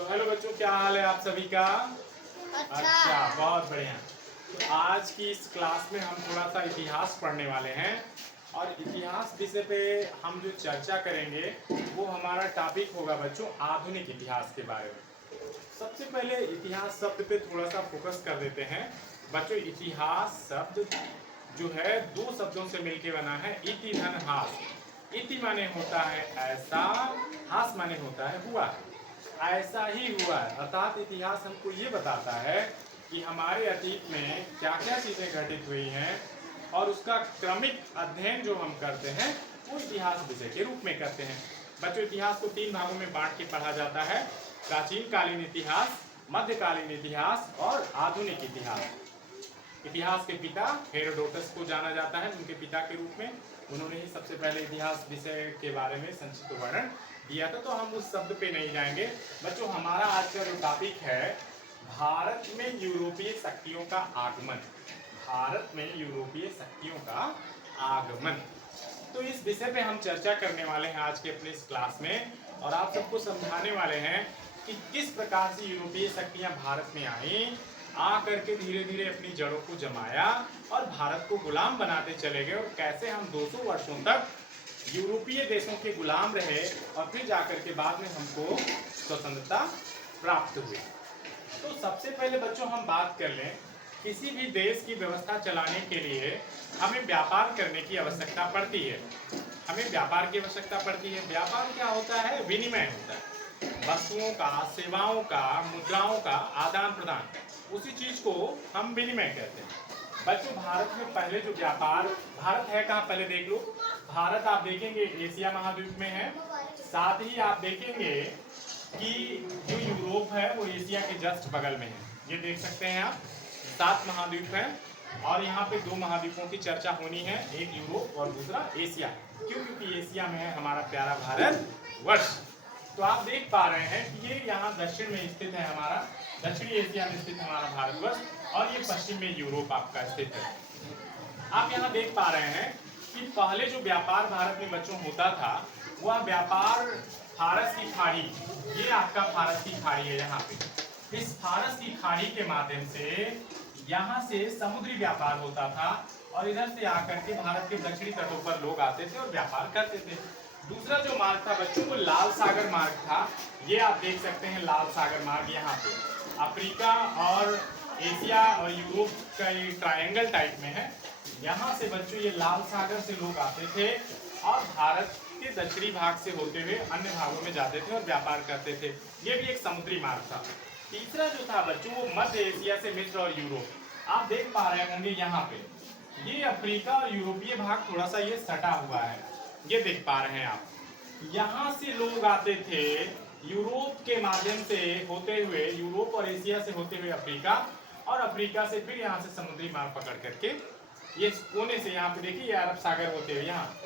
तो हेलो बच्चों, क्या हाल है आप सभी का? अच्छा, बहुत बढ़िया। तो आज की इस क्लास में हम थोड़ा सा इतिहास पढ़ने वाले हैं और इतिहास विषय पे हम जो चर्चा करेंगे वो हमारा टॉपिक होगा बच्चों आधुनिक इतिहास के बारे में। सबसे पहले इतिहास शब्द पे थोड़ा सा फोकस कर देते हैं बच्चों। इतिहास शब्द जो है दो शब्दों से मिलके बना है, इति धन हास। इति माने होता है ऐसा, हास माने होता है हुआ, ऐसा ही हुआ है। अर्थात इतिहास हमको ये बताता है कि हमारे अतीत में क्या क्या चीज़ें घटित हुई हैं और उसका क्रमिक अध्ययन जो हम करते हैं वो इतिहास विषय के रूप में करते हैं। बच्चों, इतिहास को तीन भागों में बांट के पढ़ा जाता है: प्राचीन कालीन इतिहास, मध्यकालीन इतिहास और आधुनिक इतिहास। इतिहास के पिता हेरोडोटस को जाना जाता है उनके पिता के रूप में। उन्होंने ही सबसे पहले इतिहास विषय के बारे में संक्षिप्त वर्णन दिया था, तो हम उस शब्द पे नहीं जाएंगे। बच्चों, हमारा आज का जो टॉपिक है भारत में यूरोपीय शक्तियों का आगमन। भारत में यूरोपीय शक्तियों का आगमन, तो इस विषय पे हम चर्चा करने वाले हैं आज के अपने इस क्लास में और आप सबको समझाने वाले हैं कि किस प्रकार से यूरोपीय शक्तियां भारत में आई, आ करके धीरे धीरे अपनी जड़ों को जमाया और भारत को गुलाम बनाते चले गए, और कैसे हम 200 वर्षों तक यूरोपीय देशों के गुलाम रहे और फिर जाकर के बाद में हमको स्वतंत्रता प्राप्त हुई। तो सबसे पहले बच्चों हम बात कर लें, किसी भी देश की व्यवस्था चलाने के लिए हमें व्यापार करने की आवश्यकता पड़ती है। हमें व्यापार की आवश्यकता पड़ती है। व्यापार क्या होता है? विनिमय होता है, वस्तुओं का, सेवाओं का, मुद्राओं का आदान प्रदान, उसी चीज को हम विनिमय कहते हैं। बच्चों, भारत में पहले जो व्यापार, भारत है कहाँ पहले देख लो। भारत आप देखेंगे एशिया महाद्वीप में है, साथ ही आप देखेंगे कि जो यूरोप है वो एशिया के जस्ट बगल में है। ये देख सकते हैं आप, 7 महाद्वीप है और यहाँ पे 2 महाद्वीपों की चर्चा होनी है, एक यूरोप और दूसरा एशिया। क्यों? क्योंकि एशिया में है हमारा प्यारा भारत वर्ष। तो आप देख पा रहे हैं कि ये यहाँ दक्षिण में स्थित है, हमारा दक्षिणी एशिया में स्थित हमारा भारतवर्ष, और ये पश्चिम में यूरोप आपका स्थित है। आप यहाँ देख पा रहे हैं कि पहले जो व्यापार भारत में बच्चों होता था वह व्यापार फारस की खाड़ी, ये आपका फारस की खाड़ी है यहाँ पे, इस फारस की खाड़ी के माध्यम से यहाँ से समुद्री व्यापार होता था और इधर से आकर के भारत के दक्षिणी तटों पर लोग आते थे और व्यापार करते थे। दूसरा जो मार्ग था बच्चों वो लाल सागर मार्ग था। ये आप देख सकते हैं लाल सागर मार्ग, यहाँ पे अफ्रीका और एशिया और यूरोप का ये ट्रायंगल टाइप में है। यहाँ से बच्चों ये लाल सागर से लोग आते थे और भारत के दक्षिणी भाग से होते हुए अन्य भागों में जाते थे और व्यापार करते थे। ये भी एक समुद्री मार्ग था। तीसरा जो था बच्चों वो मध्य एशिया से मिस्र और यूरोप। आप देख पा रहे होंगे यहाँ पे ये अफ्रीका और यूरोपीय भाग थोड़ा सा ये सटा हुआ है, ये देख पा रहे हैं आप। यहाँ से लोग आते थे यूरोप के माध्यम से होते हुए, यूरोप और एशिया से होते हुए अफ्रीका, और अफ्रीका से फिर यहाँ से समुद्री मार्ग पकड़ करके ये कोने से यहाँ पे देखिए अरब सागर होते हुए यहाँ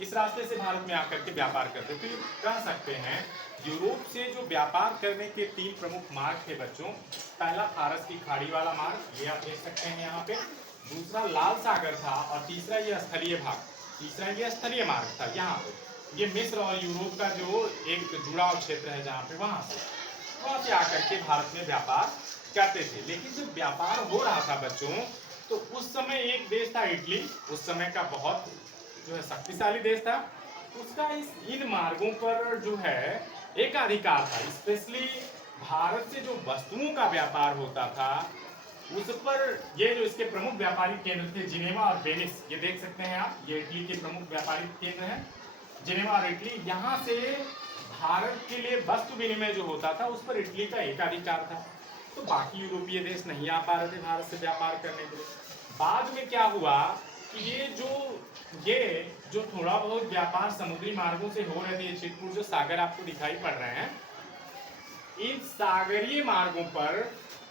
इस रास्ते से भारत में आकर के व्यापार करते। तो कह सकते हैं यूरोप से जो व्यापार करने के 3 प्रमुख मार्ग थे बच्चों। पहला फारस की खाड़ी वाला मार्ग, ये आप देख सकते हैं यहाँ पे। दूसरा लाल सागर था और तीसरा ये स्थलीय भाग, तीसरा ये स्थलीय मार्ग था यहाँ पे। ये मिस्र और यूरोप का जो एक जुड़ाव क्षेत्र है जहाँ पे, वहाँ से आकर के भारत में व्यापार करते थे। लेकिन जब व्यापार हो रहा था बच्चों तो उस समय एक देश था इटली, उस समय का बहुत जो है शक्तिशाली देश था। उसका इन मार्गों पर जो है एकाधिकार था। स्पेशली भारत से जो वस्तुओं का व्यापार होता था उस पर ये जो इसके प्रमुख व्यापारिक केंद्र थे जिनेवा और वेनिस, ये देख सकते हैं आप, ये इटली के प्रमुख व्यापारिक केंद्र हैं जिनेवा और इटली। यहाँ से भारत के लिए वस्तु विनिमय जो होता था उस पर इटली का एकाधिकार था। तो बाकी यूरोपीय देश नहीं आ पा रहे थे भारत से व्यापार करने के लिए। बाद में क्या हुआ कि ये जो थोड़ा बहुत व्यापार समुद्री मार्गों से हो रहे थे, चित्रकूट जो सागर आपको दिखाई पड़ रहे हैं, इन सागरीय मार्गों पर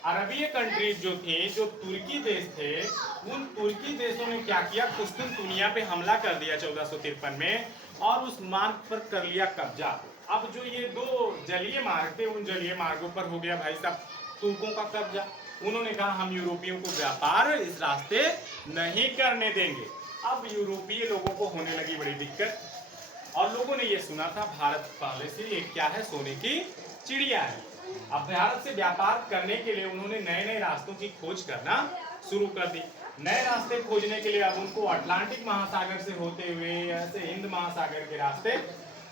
अरबीय कंट्रीज जो थी, जो तुर्की देश थे, उन तुर्की देशों ने क्या किया, कुस्तुनतुनिया पे हमला कर दिया 1453 में और उस मार्ग पर कर लिया कब्जा। अब जो ये 2 जलीय मार्ग थे उन जलीय मार्गों पर हो गया भाई साहब तुर्कों का कब्जा। उन्होंने कहा हम यूरोपियों को व्यापार इस रास्ते नहीं करने देंगे। अब यूरोपीय लोगों को होने लगी बड़ी दिक्कत और लोगों ने ये सुना था भारत पहले से ये क्या है, सोने की चिड़िया है। अब भारत से व्यापार करने के लिए उन्होंने नए नए रास्तों की खोज करना शुरू कर दी। नए रास्ते खोजने के लिए अब उनको अटलांटिक महासागर से होते हुए ऐसे हिंद महासागर के रास्ते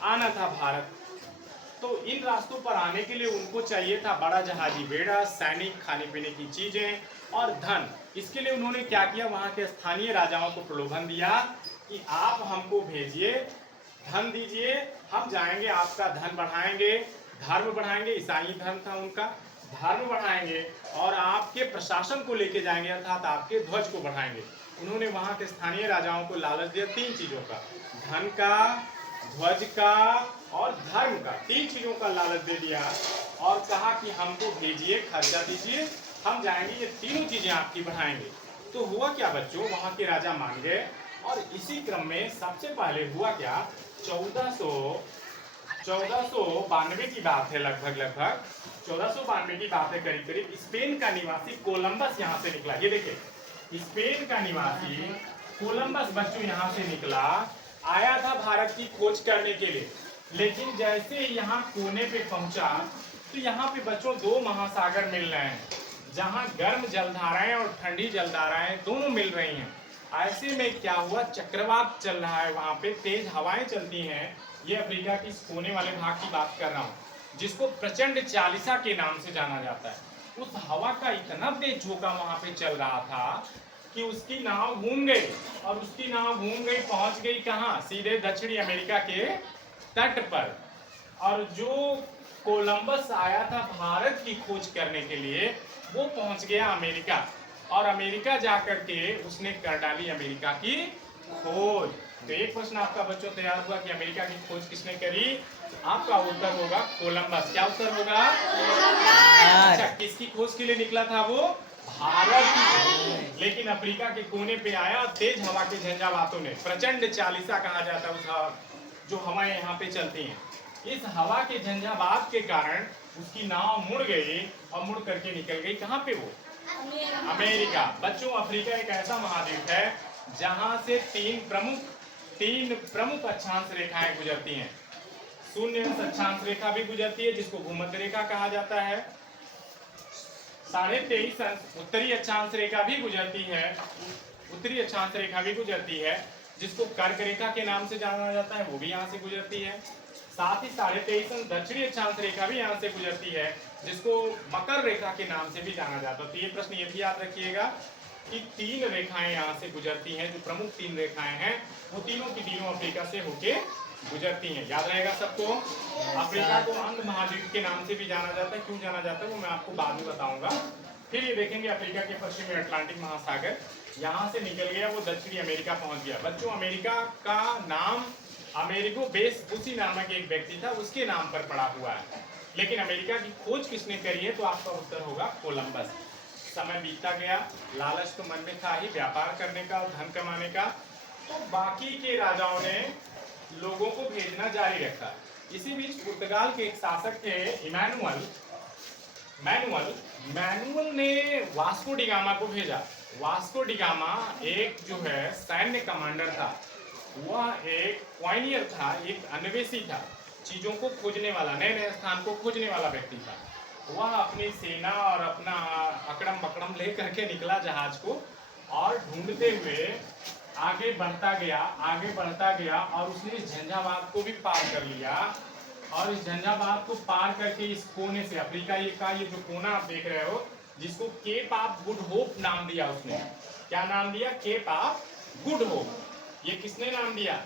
आना था भारत। तो इन रास्तों पर आने के लिए उनको चाहिए था बड़ा जहाजी बेड़ा, सैनिक, खाने पीने की चीजें और धन। इसके लिए उन्होंने क्या किया, वहां के स्थानीय राजाओं को प्रलोभन दिया कि आप हमको भेजिए, धन दीजिए, हम जाएंगे, आपका धन बढ़ाएंगे, धर्म बढ़ाएंगे, ईसाई धर्म था उनका, धर्म बढ़ाएंगे और आपके प्रशासन को लेके जाएंगे, अर्थात आपके ध्वज को बढ़ाएंगे। उन्होंने वहां के स्थानीय राजाओं को लालच दिया 3 चीजों का, धन का, ध्वज का और धर्म का, 3 चीजों का लालच दे दिया और कहा कि हमको भेजिए, खर्चा दीजिए, हम जाएंगे, ये तीनों चीजें आपकी बढ़ाएंगे। तो हुआ क्या बच्चों, वहां के राजा मान गए और इसी क्रम में सबसे पहले हुआ क्या, 1492 की बात है, लगभग 1492 की बात है करीब करीब। स्पेन का निवासी कोलंबस यहाँ से निकला। ये देखिए, स्पेन का निवासी कोलंबस बच्चों यहाँ से निकला, आया था भारत की खोज करने के लिए। लेकिन जैसे यहाँ कोने पे पहुंचा तो यहाँ पे बच्चों 2 महासागर मिल रहे हैं, जहाँ गर्म जलधाराएं और ठंडी जलधाराएं दोनों मिल रही हैं। ऐसे में क्या हुआ, चक्रवात चल रहा है, वहां पे तेज हवाएं चलती हैं। ये अफ्रीका की कोने वाले भाग की बात कर रहा हूँ, जिसको प्रचंड चालीसा के नाम से जाना जाता है। उस हवा का इतना तेज झोंका वहां पे चल रहा था कि उसकी नाव घूम गई, और उसकी नाव घूम गई, पहुंच गई कहाँ, सीधे दक्षिणी अमेरिका के तट पर। और जो कोलंबस आया था भारत की खोज करने के लिए, वो पहुंच गया अमेरिका, और अमेरिका जाकर के उसने कर डाली अमेरिका की खोज। तो एक प्रश्न आपका बच्चों तैयार हुआ कि अमेरिका की खोज किसने करी, आपका उत्तर होगा कोलंबस। क्या उत्तर होगा, अच्छा, किसकी खोज के लिए निकला था वो, भारत की। लेकिन अफ्रीका के कोने पे आया, तेज हवा के झंझावातों ने, प्रचंड चालीसा कहा जाता है उस हवा, जो हवाएं यहाँ पे चलती हैं, इस हवा के झंझावात के कारण उसकी नाव मुड़ गई और मुड़ करके निकल गई कहाँ पे, वो अमेरिका। बच्चों, अफ्रीका एक ऐसा महाद्वीप है जहां से 3 प्रमुख अक्षांश रेखाएं गुजरती हैं। शून्य अक्षांश रेखा भी गुजरती है, जिसको भूमध्य रेखा कहा जाता है। 23.5 उत्तरी अक्षांश रेखा भी गुजरती है, उत्तरी अक्षांश रेखा भी गुजरती है, जिसको कर्क रेखा के नाम से जाना जाता है, वो भी यहाँ से गुजरती है। साथ ही 23.5 दक्षिणी अक्षांश रेखा भी यहाँ से गुजरती है, जिसको मकर रेखा के नाम से भी जाना जाता है। तो ये प्रश्न ये भी याद रखिएगा कि 3 रेखाएं यहाँ से गुजरती हैं, जो प्रमुख 3 रेखाएं हैं, वो तीनों की तीनों अफ्रीका से होके गुजरती हैं। याद रहेगा सबको। अफ्रीका को अंध महाद्वीप के नाम से भी जाना जाता है। क्यों जाना जाता है वो मैं आपको बाद में बताऊंगा। फिर ये देखेंगे अफ्रीका के पश्चिम में अटलांटिक महासागर, यहाँ से निकल गया, वो दक्षिणी अमेरिका पहुंच गया। बच्चों, अमेरिका का नाम अमेरिगो वेस्पुसी नामक एक व्यक्ति था, उसके नाम पर पड़ा हुआ है। लेकिन अमेरिका की खोज किसने करी है, तो आपका उत्तर होगा कोलंबस। समय बीतता गया, लालच तो मन में था ही व्यापार करने का और धन कमाने का, तो बाकी के राजाओं ने लोगों को भेजना जारी रखा। इसी बीच पुर्तगाल के एक शासक थे मैनुअल ने वास्को डिगामा को भेजा। वास्को डिगामा एक जो है सैन्य कमांडर था, वह एक पॉइनियर था, एक अन्वेषी था, चीजों को खोजने वाला, नए नए स्थान को खोजने वाला व्यक्ति था। वह अपनी सेना और अपना अकड़म बकड़म लेकर के निकला जहाज को, और ढूंढते हुए आगे बढ़ता गया और उसने इस झंझावात को भी पार कर लिया। और इस झंझावात को पार करके इस कोने से, अफ्रीका ये जो कोना आप देख रहे हो, जिसको केप ऑफ गुड होप नाम दिया उसने। क्या नाम दिया, केप ऑफ गुड होप। ये किसने नाम दिया,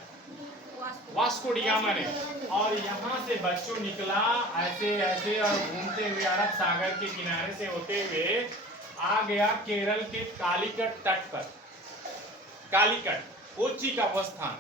वास्को डिगामा ने। और यहाँ से बच्चों निकला ऐसे और घूमते हुए अरब सागर के किनारे से होते हुए आ गया केरल के कालीकट तट पर। कालीकट कोच्चि का वो स्थान,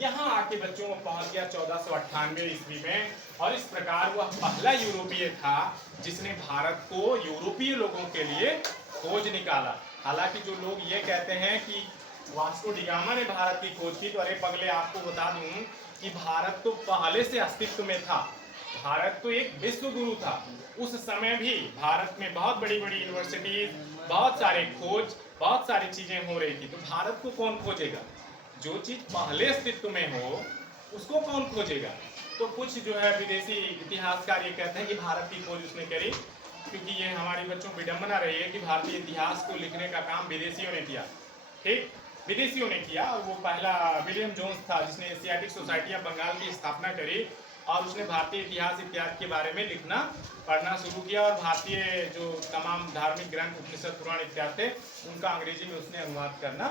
यहाँ आके बच्चों में पहुंच गया 1498 ईस्वी में। और इस प्रकार वह पहला यूरोपीय था जिसने भारत को यूरोपीय लोगों के लिए खोज निकाला। हालांकि जो लोग ये कहते हैं कि वास्को डिगामा ने भारत की खोज की, तो अरे पगले, आपको बता दूं कि भारत तो पहले से अस्तित्व में था। भारत तो एक विश्व गुरु था। उस समय भी भारत में बहुत बड़ी बड़ी यूनिवर्सिटीज, बहुत सारे खोज, बहुत सारी चीजें हो रही थी। तो भारत को कौन खोजेगा, जो चीज पहले अस्तित्व में हो उसको कौन खोजेगा। तो कुछ जो है विदेशी इतिहासकार ये कहते हैं कि भारत की खोज उसने करी, क्योंकि ये हमारे बच्चों को विडंबना रही है कि भारतीय इतिहास को लिखने का काम विदेशियों ने किया। ठीक, विदेशियों ने किया। और वो पहला विलियम जोन्स था जिसने एशियाटिक सोसाइटी ऑफ बंगाल की स्थापना करी और उसने भारतीय इतिहास इत्यादि के बारे में लिखना पढ़ना शुरू किया और भारतीय जो तमाम धार्मिक ग्रंथ उपनिषद पुराण इत्यादि थे उनका अंग्रेजी में उसने अनुवाद करना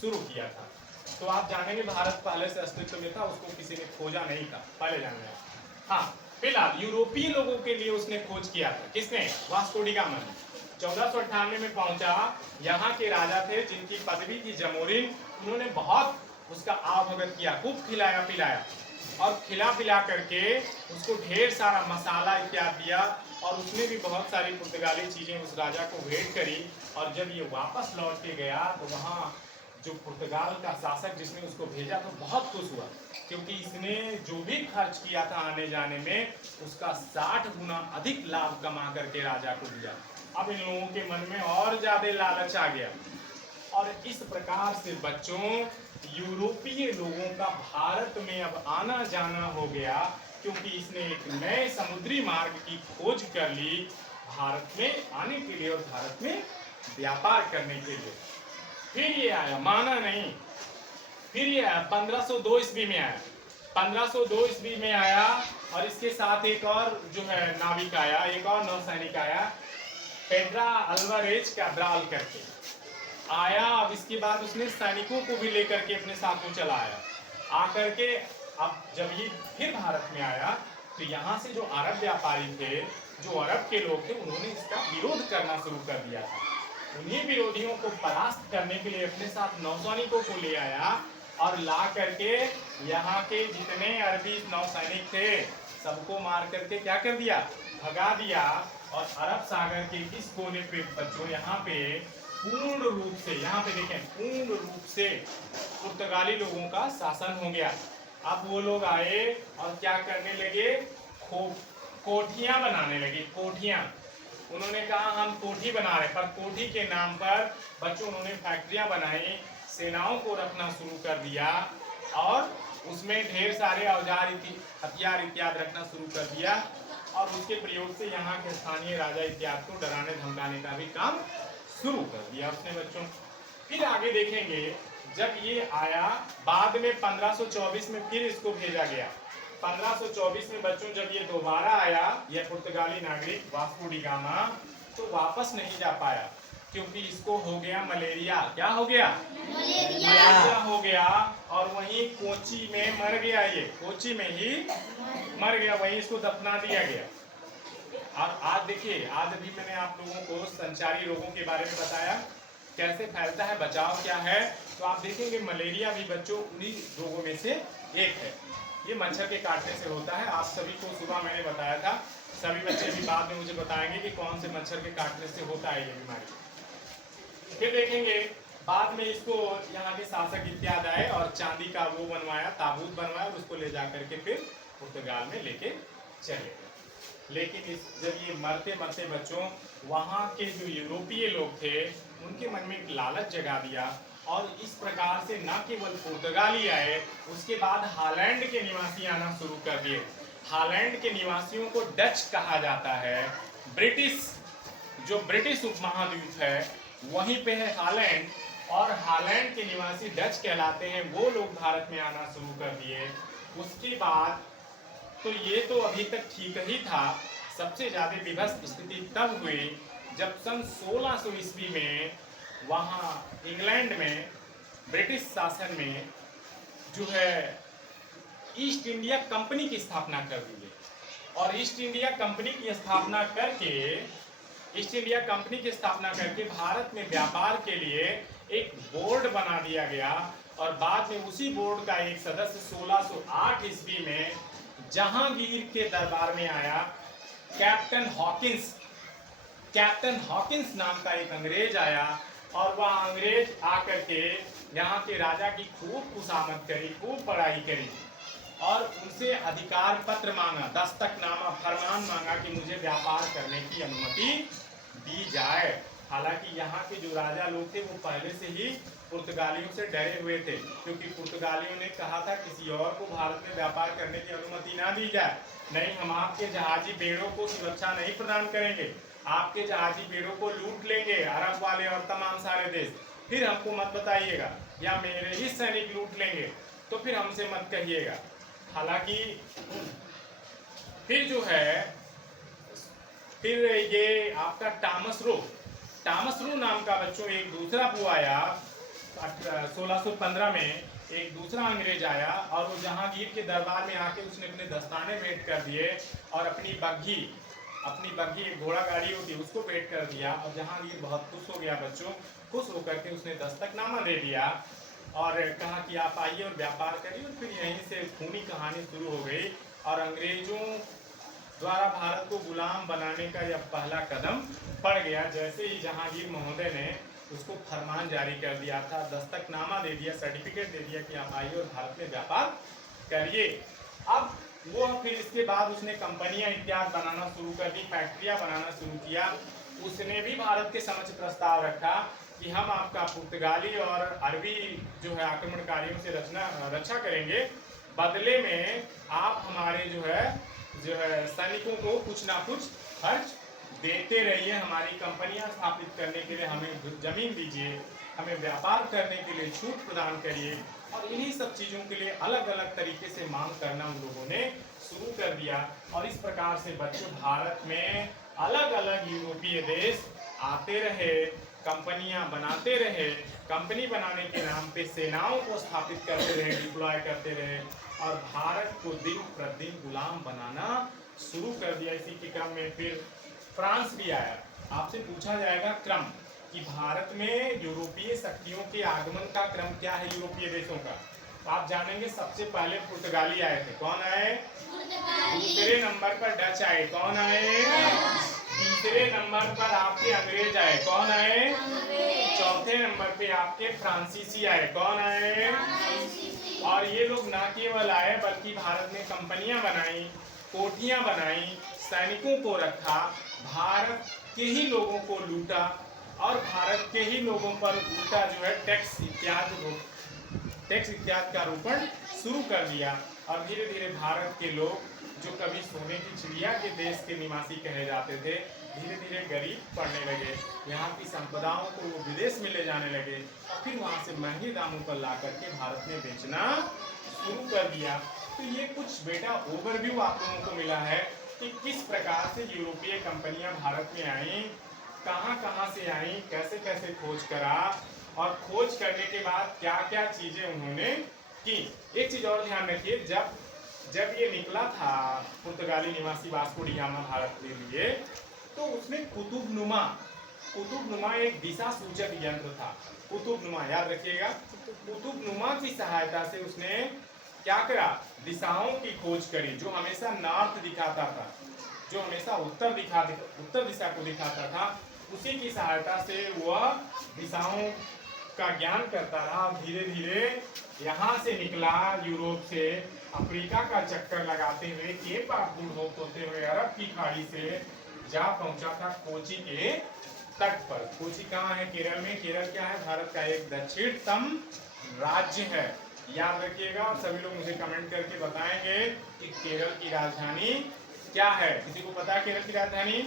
शुरू किया था। तो आप जानेंगे भारत पहले से अस्तित्व में था, उसको किसी ने खोजा नहीं था, पहले जान लें। हाँ, फिलहाल यूरोपीय लोगों के लिए उसने खोज किया था। किसने? वास्को डी गामा ने। 1498 में पहुंचा। यहाँ के राजा थे जिनकी पदवी थी जमोरिन। उन्होंने बहुत उसका आवभगत किया, खूब खिलाया पिलाया और खिला पिला करके उसको ढेर सारा मसाला इत्यादि दिया और उसने भी बहुत सारी पुर्तगाली चीज़ें उस राजा को भेंट करी। और जब ये वापस लौट के गया तो वहाँ जो पुर्तगाल का शासक जिसने उसको भेजा तो बहुत खुश हुआ, क्योंकि इसने जो भी खर्च किया था आने जाने में उसका 60 गुना अधिक लाभ कमा करके राजा को दिया। अब इन लोगों के मन में और ज्यादा लालच आ गया और इस प्रकार से बच्चों यूरोपीय लोगों का भारत में अब आना जाना हो गया, क्योंकि इसने एक नए समुद्री मार्ग की खोज कर ली भारत में आने के लिए और भारत में व्यापार करने के लिए। फिर ये आया, माना नहीं, फिर ये आया 1502 ईस्वी में आया। 1502 ईस्वी में आया और इसके साथ एक और जो है नाविक आया, एक और नौसैनिक आया, पेड्रा अल्वारेज कैब्राल करके आया। अब इसके बाद उसने सैनिकों को भी लेकर के अपने साथ में चला आया। आकर के अब जब ये फिर भारत में आया तो यहाँ से जो अरब व्यापारी थे, जो अरब के लोग थे, उन्होंने इसका विरोध करना शुरू कर दिया था। उन्हीं विरोधियों को परास्त करने के लिए अपने साथ नौसैनिकों को ले आया और ला करके यहाँ के जितने अरबी नौसैनिक थे सबको मार करके क्या कर दिया? भगा दिया। और अरब सागर के इस कोने पे बच्चों यहाँ पे पूर्ण रूप से, यहाँ पे देखें, पूर्ण रूप से पुर्तगाली लोगों का शासन हो गया। अब वो लोग आए और क्या करने लगे? कोठियां बनाने लगे, कोठियां। उन्होंने कहा हम कोठी बना रहे, पर कोठी के नाम पर बच्चों उन्होंने फैक्ट्रियां बनाई, सेनाओं को रखना शुरू कर दिया और उसमें ढेर सारे औजार हथियार इत्यादि रखना शुरू कर दिया और उसके प्रयोग से यहाँ के स्थानीय राजा इत्यादि को डराने धमकाने का भी काम शुरू कर दिया उसने बच्चों। फिर आगे देखेंगे, जब ये आया बाद में 1524 में फिर इसको भेजा गया। 1524 में बच्चों जब ये दोबारा आया, ये पुर्तगाली नागरिक वास्को डी गामा, तो वापस नहीं जा पाया क्योंकि इसको हो गया मलेरिया। क्या हो गया? मलेरिया हो गया और वहीं कोची में मर गया। ये कोची में ही मर गया, वहीं इसको दफना दिया गया। और आज देखिए, आज भी मैंने आप लोगों को संचारी रोगों के बारे में बताया, कैसे फैलता है, बचाव क्या है। तो आप देखेंगे मलेरिया भी बच्चों उन्हीं रोगों में से एक है। ये मच्छर के काटने से होता है। आप सभी को सुबह मैंने बताया था, सभी बच्चे भी बाद में मुझे बताएंगे कि कौन से मच्छर के काटने से होता है ये बीमारी। फिर देखेंगे बाद में इसको यहाँ के शासक इत्यादि आए और चांदी का वो बनवाया, ताबूत बनवाया और उसको ले जाकर के फिर पुर्तगाल में लेके चले गए। लेकिन जब ये मरते मरते बच्चों वहाँ के जो यूरोपीय लोग थे उनके मन में एक लालच जगा दिया और इस प्रकार से न केवल पुर्तगाली आए, उसके बाद हालैंड के निवासी आना शुरू कर दिए। हालैंड के निवासियों को डच कहा जाता है। ब्रिटिश, जो ब्रिटिश उपमहाद्वीप है वहीं पे है हालैंड, और हालैंड के निवासी डच कहलाते हैं। वो लोग भारत में आना शुरू कर दिए। उसके बाद तो ये तो अभी तक ठीक ही था। सबसे ज्यादा विभत्स स्थिति तब हुई जब सन 1600 ईस्वी में वहाँ इंग्लैंड में ब्रिटिश शासन में जो है ईस्ट इंडिया कंपनी की स्थापना कर दी गई। और ईस्ट इंडिया कंपनी की स्थापना करके भारत में व्यापार के लिए एक बोर्ड बना दिया गया। और बाद में उसी बोर्ड का एक सदस्य 1608 ईस्वी में जहांगीर के दरबार में आया। कैप्टन हॉकिंस नाम का एक अंग्रेज आया और वह अंग्रेज आकर के यहाँ के राजा की खूब खुशामद करी, खूब बड़ाई करी और उनसे अधिकार पत्र मांगा, दस्तकनामा, फरमान मांगा कि मुझे व्यापार करने की अनुमति दी जाए। हालांकि यहाँ के जो राजा लोग थे वो पहले से ही पुर्तगालियों से डरे हुए थे, क्योंकि पुर्तगालियों ने कहा था किसी और को भारत में व्यापार करने की अनुमति ना दी जाए। नहीं, हम आपके जहाजी बेड़ों को सुरक्षा नहीं प्रदान करेंगे, आपके जहाजी बेड़ों को लूट लेंगे अरब वाले और तमाम सारे देश, फिर हमको मत बताइएगा, या मेरे ही सैनिक लूट लेंगे तो फिर हमसे मत कहिएगा। हालांकि फिर जो है, फिर ये आपका टॉमस रो नाम का बच्चों एक दूसरा वो आया 1615 में, एक दूसरा अंग्रेज आया और वो जहांगीर के दरबार में आके उसने अपने दस्ताने भेंट कर दिए और अपनी बग्घी एक घोड़ा गाड़ी होती है उसको भेंट कर दिया। और जहांगीर बहुत खुश हो गया बच्चों, खुश होकर के उसने दस्तकनामा दे दिया और कहा कि आप आइए और व्यापार करिए। और फिर यहीं से खूनी कहानी शुरू हो गई और अंग्रेजों द्वारा भारत को गुलाम बनाने का यह पहला कदम पड़ गया, जैसे ही जहांगीर महोदय ने उसको फरमान जारी कर दिया था, दस्तकनामा दे दिया, सर्टिफिकेट दे दिया कि आप आइए और भारत में व्यापार करिए। अब वो फिर इसके बाद उसने कंपनियां इत्यादि बनाना शुरू कर दी, फैक्ट्रियां बनाना शुरू किया। उसने भी भारत के समक्ष प्रस्ताव रखा कि हम आपका पुर्तगाली और अरबी जो है आक्रमणकारियों से रक्षा करेंगे, बदले में आप हमारे जो है सैनिकों को कुछ ना कुछ खर्च देते रहिए, हमारी कंपनियां स्थापित करने के लिए हमें जमीन दीजिए, हमें व्यापार करने के लिए छूट प्रदान करिए। और इन्हीं सब चीज़ों के लिए अलग अलग तरीके से मांग करना उन लोगों ने शुरू कर दिया। और इस प्रकार से बच्चों भारत में अलग अलग यूरोपीय देश आते रहे, कंपनियां बनाते रहे, कंपनी बनाने के नाम पे सेनाओं को स्थापित करते रहे, डिप्लॉय करते रहे और भारत को दिन प्रतिदिन गुलाम बनाना शुरू कर दिया। इसी के क्रम में फिर फ्रांस भी आया। आपसे पूछा जाएगा क्रम कि भारत में यूरोपीय शक्तियों के आगमन का क्रम क्या है यूरोपीय देशों का, तो आप जानेंगे सबसे पहले पुर्तगाली आए थे। कौन आए? दूसरे नंबर पर डच आए। कौन आए? तीसरे नंबर पर आपके अंग्रेज आए। कौन आए? चौथे नंबर पे आपके फ्रांसीसी आए। कौन आए? और ये लोग ना केवल आए बल्कि भारत में कंपनियां बनाई, कोठियां बनाई, सैनिकों को रखा, भारत के ही लोगों को लूटा और भारत के ही लोगों पर उल्टा जो है टैक्स इत्यादि का आरोपण शुरू कर दिया। और धीरे धीरे भारत के लोग जो कभी सोने की चिड़िया के देश के निवासी कहे जाते थे, धीरे धीरे गरीब पड़ने लगे, यहाँ की संपदाओं को वो विदेश में ले जाने लगे और फिर वहाँ से महंगे दामों पर ला करके भारत में बेचना शुरू कर दिया। तो ये कुछ बेटा ओवरव्यू आप लोगों को मिला है कि किस प्रकार से यूरोपीय कंपनियां भारत में आई, कहां से आई, कैसे कैसे खोज करा और खोज करने के बाद क्या क्या चीजें उन्होंने की। एक चीज और ध्यान रखिए, जब ये निकला था पुर्तगाली निवासी वास्को डी गामा भारत के लिए, तो उसमें कुतुबनुमा एक दिशा सूचक यंत्र था। कुतुबनुमा याद रखिएगा, कुतुबनुमा की सहायता से उसने क्या करा, दिशाओं की खोज करी। जो हमेशा नॉर्थ दिखाता था, जो हमेशा उत्तर दिशा को दिखाता था, उसी की सहायता से वह दिशाओं का ज्ञान करता रहा। धीरे धीरे यहाँ से निकला, यूरोप से अफ्रीका का चक्कर लगाते हुए, केप ऑफ गुड होप होते हुए अरब की खाड़ी से जा पहुंचा था कोची के तट पर। कोची कहाँ है? केरल में। केरल क्या है? भारत का एक दक्षिणतम राज्य है, याद रखिएगा। और सभी लोग मुझे कमेंट करके बताएंगे कि केरल की राजधानी क्या है। किसी को पता है केरल की राजधानी?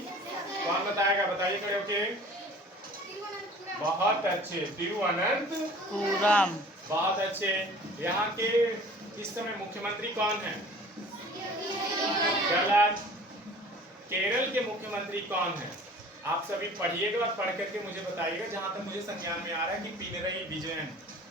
कौन बताएगा? बताइए खड़े होके। बहुत अच्छे, तिरुवनंतपुरम। बहुत अच्छे। यहाँ के इस समय मुख्यमंत्री कौन है? गलत। केरल के मुख्यमंत्री कौन है? आप सभी पढ़िएगा और पढ़ करके मुझे बताइएगा। जहाँ तक मुझे संज्ञान में आ रहा है कि पिनरई विजयन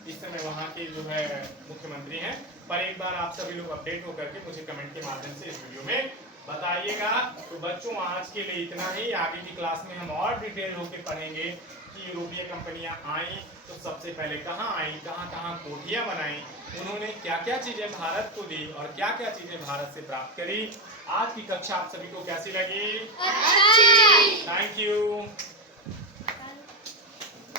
इस समय वहाँ के जो है मुख्यमंत्री हैं। पर एक बार आप सभी लोग अपडेट होकर के मुझे कमेंट के माध्यम से इस वीडियो में बताइएगा। तो बच्चों आज के लिए इतना ही। आगे की क्लास में हम और डिटेल होकर पढ़ेंगे कि यूरोपीय कंपनियां आई तो सबसे पहले कहाँ आई, कहाँ कोठियां बनाई, उन्होंने क्या क्या चीजें भारत को दी और क्या क्या चीजें भारत से प्राप्त करी। आज की कक्षा आप सभी को कैसी लगी? अच्छी। Thank you.